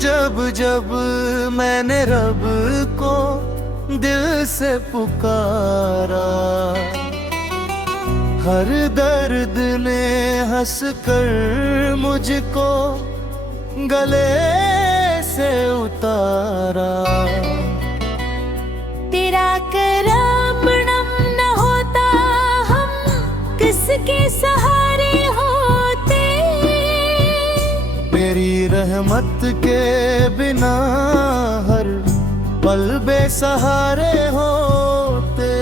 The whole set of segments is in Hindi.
जब जब मैंने रब को दिल से पुकारा, हर दर्द ने हंस कर मुझको गले से उतारा। तेरा करम न होता हम किसके सहारे होते, मेरी रहमत के बिना हर पल बेसहारे होते।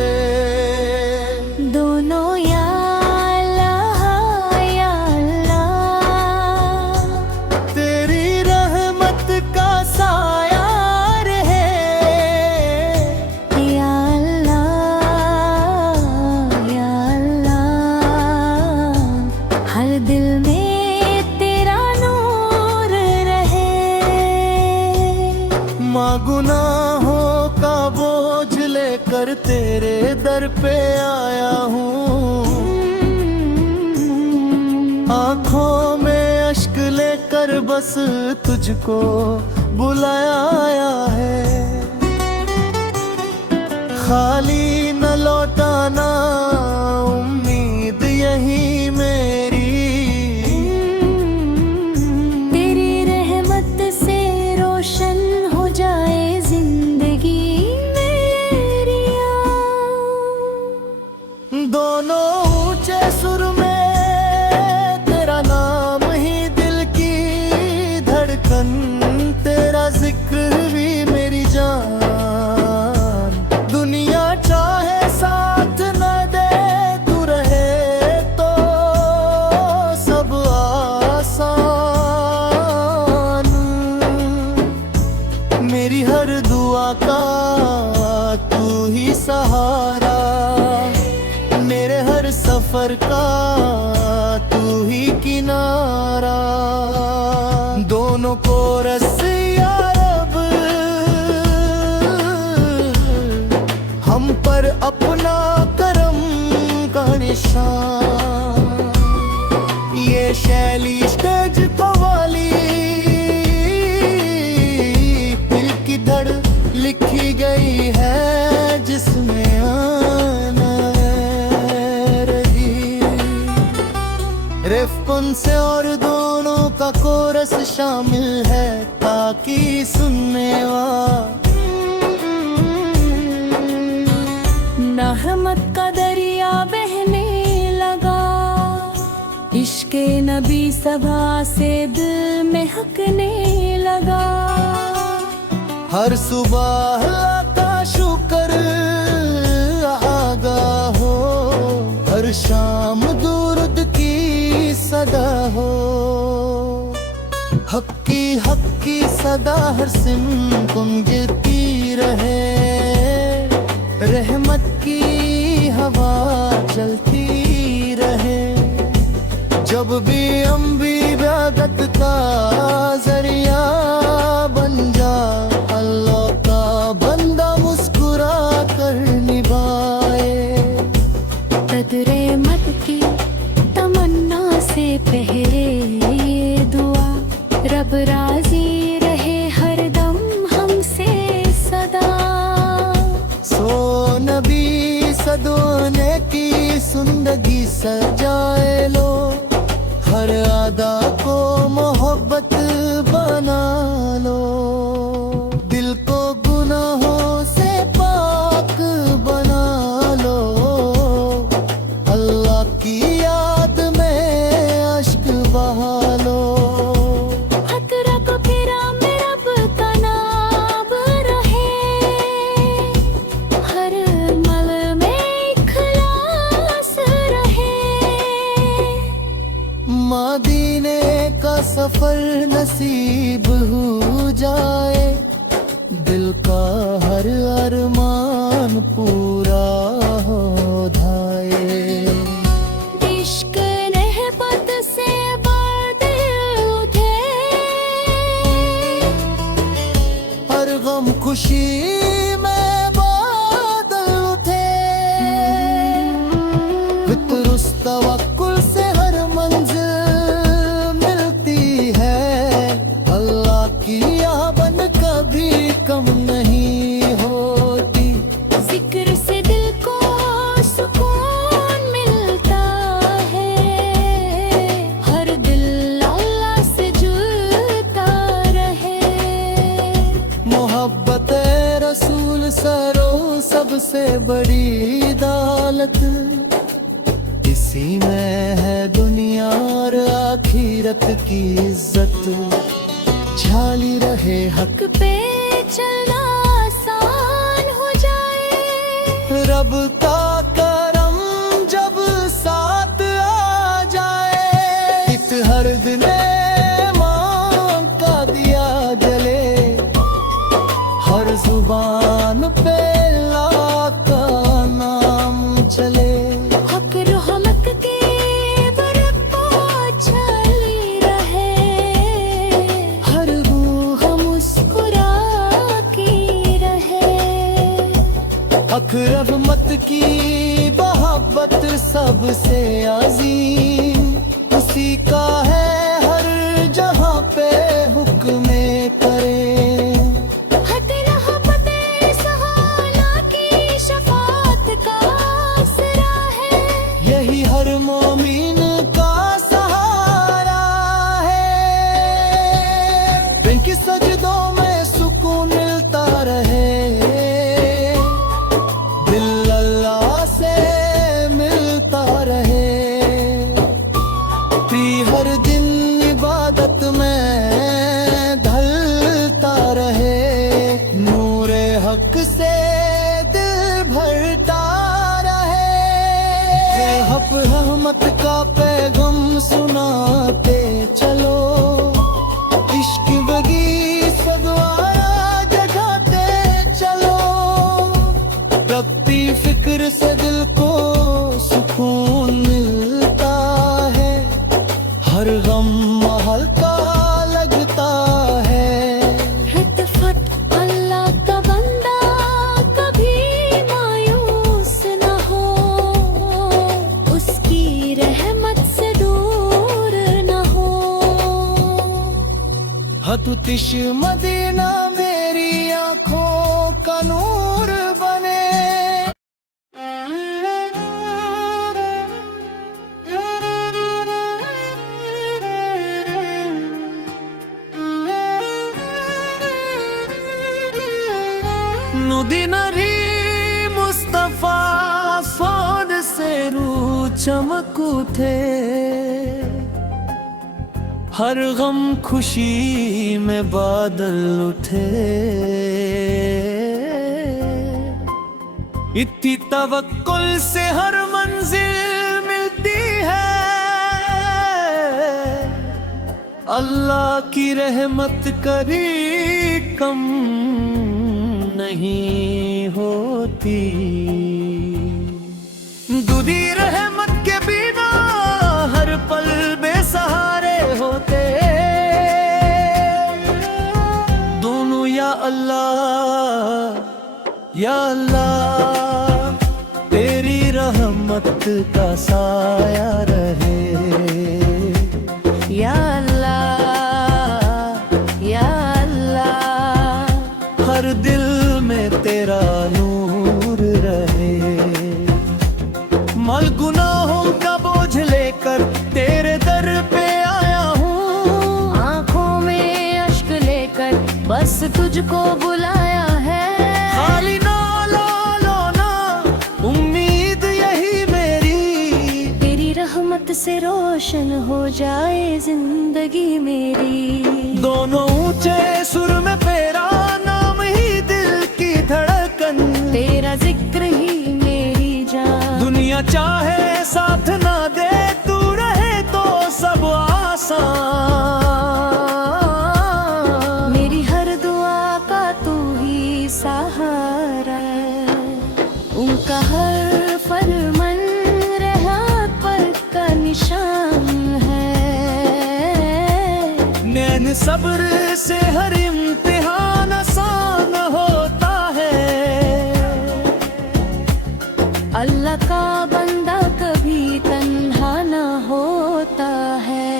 दोनों या अल्लाह या अल्लाह, तेरी रहमत का साया रहे या अल्लाह या अल्लाह, हर दिल में तेरा नूर रहे। माँ गुनाहों का बोझ लेकर तेरे दर पे आया हूँ, आँखों में अश्क लेकर बस तुझको बुलाया है। खाली न लौटाना उम्मीद यही मेरी, तेरी रहमत से रोशन हो जाए जिंदगी मेरी। दोनों ऊंचे सुर में तेरा नाम ही दिल की धड़कन, तेरा जिक्र भी मेरी जान। दुनिया चाहे साथ न दे, तू रहे तो सब आसान। मेरी हर दुआ का तू ही सहारा, मेरे हर सफर का तू ही किनारा। दोनों को रसिया रब, हम पर अपना करम का निशान। ये शैली स्टेज कवाली दिल की धड़ लिखी गई है, जिसमें आना रही। रेफकुन से और दोनों का कोरस शामिल है, ताकि सुनने वाला रहमत का दरिया बहने लगा, इश्क़े नबी सभा से दिल में हकने लगा। हर सुबह का शुक्र आगा हो, हर शाम दुरूद की सदा हो। हक की सदा हर सिम गुंजती रहे, रहमत की हवा चलती रहे। जब भी अम्बियागत का जरिया बन जा, अल्लाह का बंदा मुस्कुरा कर निभाए। कदरे मत की तमन्ना से पहले ये दुआ, रब राजी रहे हरदम हमसे सदा। सो नबी सदोने की जिंदगी सजाए लो, हर अदा को मोहब्बत बना लो। दिल को गुनाहों से पाक बना लो, अल्लाह की याद में अश्क बहा लो। हक रब फिरा में रब का नाम रहे, हर मल में इखलास रहे। मदीने का सफर नसीब हो जाए, दिल का हर अरमान पूरा हो जाए। इश्क रहमत से बादल उठे, हर गम खुशी में बादल उठे। फितरुस तवक्कुल से हर मंजिल मिलती है, अल्लाह की फिक्र से दिल को सुकून मिलता है, हर दिल अल्लाह से जुड़ता रहे। मोहब्बत रसूल सरो सबसे बड़ी दौलत, इसी में है दुनिया और आखिरत की इज्जत। झाली रहे हक हक पे चलना आसान हो जाए, रब का करम जब साथ आ जाए। इत हर दिन मां का दिया जले, हर जुबान पे अल्लाह का नाम चले। हक रहमत के बरक़्क़त चली रहे, हर रूह मुस्कुरा की रहे। हक रहमत की मोहब्बत सबसे अजीम, उसी का है हर जहां पे हुक्म करे। हट रहमत सहाना की शफाअत का आसरा है, यही हर मोमिन का सहारा है। इनकी सजदों में सुकून मिलता रहे, दिल अल्लाह से मिलता रहे। हर दिन इबादत में ढलता रहे, नूरे हक से दिल भरता रहे। हक रहमत का पैगम सुनाते चलो, इश्क बगी सदवाया जगाते चलो। रब्ती फिक्र से दिल को सुकून मिलता है, हर गम हल्का लगता है। हितफत अल्लाह का बंदा कभी मायूस न हो, उसकी रहमत से दूर न हो। हतुतिश मदीना मेरी आंखों का नूर बने। नुदिनरी मुस्तफा फोन से रू चमकू थे, हर गम खुशी में बादल उठे। इतनी तवक्कुल से हर मंजिल मिलती है, अल्लाह की रहमत कभी कम नहीं होती। दुदी रहमत के बिना हर पल बेसहारे होते। दोनों या अल्लाह या अल्लाह, तेरी रहमत का साया रहे। या अल्लाह या अल्लाह, हर दिल में तेरा नूर रहे। मल गुनाहों का बोझ लेकर तेरे दर पे आया हूँ, आंखों में अश्क लेकर बस तुझको बुलाया है। खाली ना लो ना उम्मीद यही मेरी, तेरी रहमत से रोशन हो जाए जिंदगी मेरी। दोनों ऊंचे सुर में तेरा नाम ही दिल की धड़कन, तेरा जिक्र ही मेरी जान। दुनिया चाहे साथ ना दे, तू रहे तो सब आसान। मेरी हर दुआ का तू ही सहारा, उनका हर फरमान रहमत का निशान है। नैन सब्र से हर इम्तिहान आसान होता है। अल्लाह का बंदा कभी तन्हा न होता है।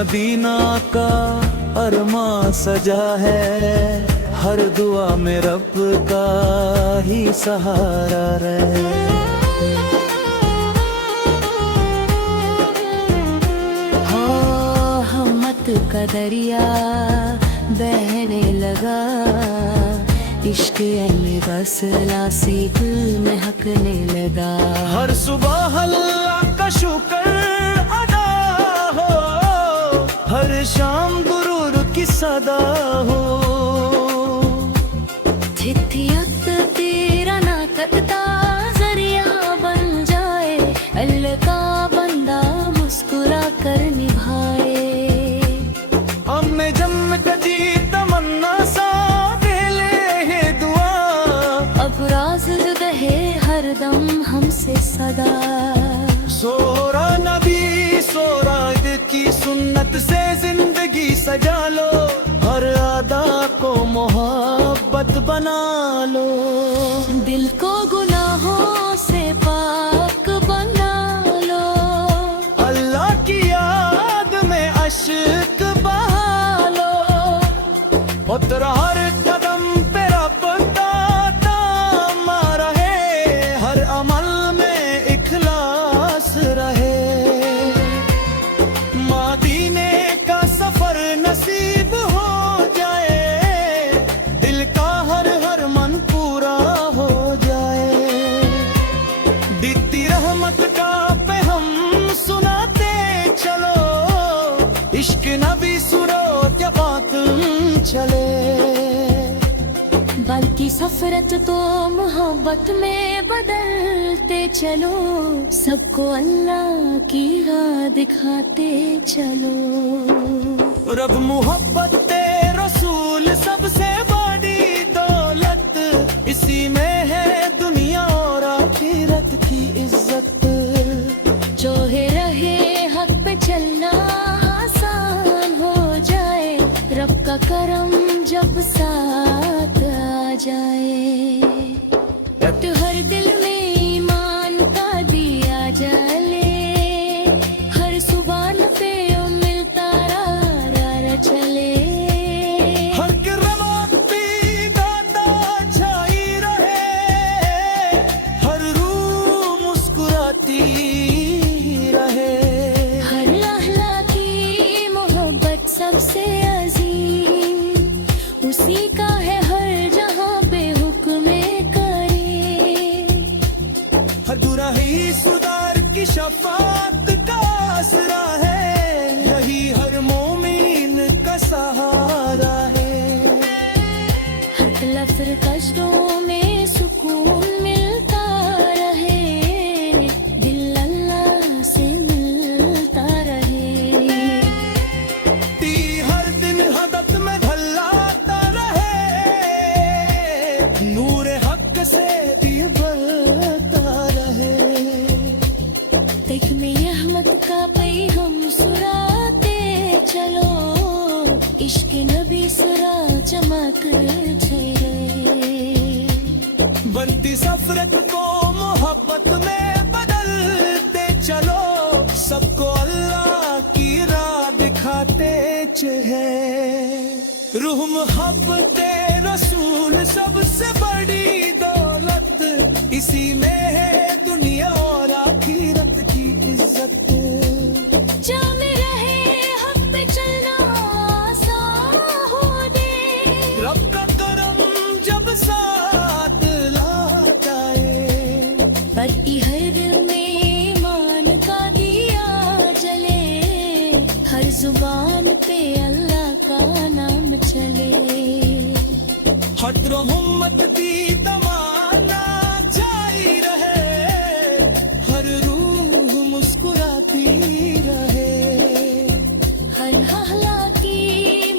मदीना का अरमा सजा है, हर दुआ में रब का ही सहारा रहे। हाँ, हिम्मत का दरिया बहने लगा, इश्क में बसला सीख महकने लगा। हर सुबह अल्लाह का शुक्र अदा हो, हर शाम गुरूर की सदा हो। थिथियत तेरा ना कटता जरिया बन जाए, अल्लाह का बंदा मुस्कुरा कर निभाए। हमने जन्म कदी तमन्ना सा दिले है दुआ, अब राज रहे हर दम हमसे सदा। सोरा नबी सोरा की सुन्नत से जिंदगी सजा लो, हर अदा को मोहब्बत बना लो। दिल को गुनाहों से पाक बना लो, अल्लाह की याद में अश्क बहा लो। और तेरा हर कदम पे रब का तामा रहे, हर अमल में इखलास रहे। मदीने का सफर नसीब हो जाए, दिल का हर हर मन पूरा हो जाए। बीती रहमत का पे हम सुनाते चलो, इश्क नबी सुरो क्या बात चले। बल्कि सफरत तो मोहब्बत में बदलते चलो, सबको अल्लाह की राह दिखाते चलो। रब मोहब्बत ते रसूल सबसे बड़ी दौलत, इसी में है दुनिया और आखिरत की इज्जत। जो है रहे हक पे चलना आसान हो जाए, रब का करम जब साथ आ जाए। तो हर दिल में ईमान का दिया जले, हर सुबान पे मिलता रा चले। हर किरमत भी गाता छाई रहे, हर रूह मुस्कुराती रहे। हर लहला की मोहब्बत सबसे अजीम, उसी का है हर जहां पे हुक्म करे। हर दुराही सुधार की शफात का आसरा है, यही हर मोमिन का सहारा है। हर लफ्ज़ कष्टों में सुकून मिलता रहे, दिल अल्लाह से मिलता रहे। ती हर दिन हदत में ढलाता रहे, नूर हक से दी बढ़ता रहे। देख में रहमत का पई हम सुराते चलो, इश्क नबी सुरा चमक छे। बनती सफरत को मोहब्बत में बदलते चलो, सबको अल्लाह की राह दिखाते चहे। रूह मोहब्बत रसूल सबसे बड़ी दौलत, इसी में है दुनिया और आखिरत की इज्जत। जा में रहे हक पे चलना आसान हो दे, रब का करम जब साथ ला जाए। पर हर दिल में ईमान का दिया जले, हर जुबान पे अल्लाह का नाम चले। हर उम्मत दी तमन्ना जारी रहे, हर रूह मुस्कुराती रहे। हर हला की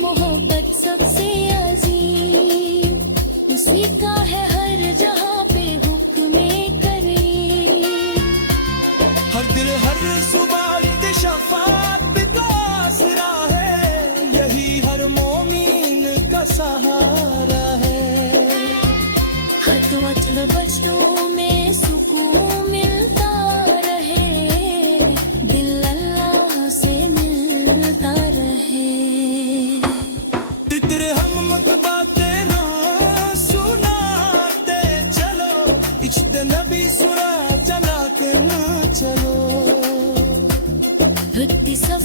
मोहब्बत सबसे अजीम, उसी का है हर जहां पे हुक्म करे। हर दिल हर जुबान के शफात का आसरा है, यही हर मोमिन का सहारा है। खत बचतों में सुकून मिलता रहे, दिल अल्लाह से मिलता रहे। भक्ति सफर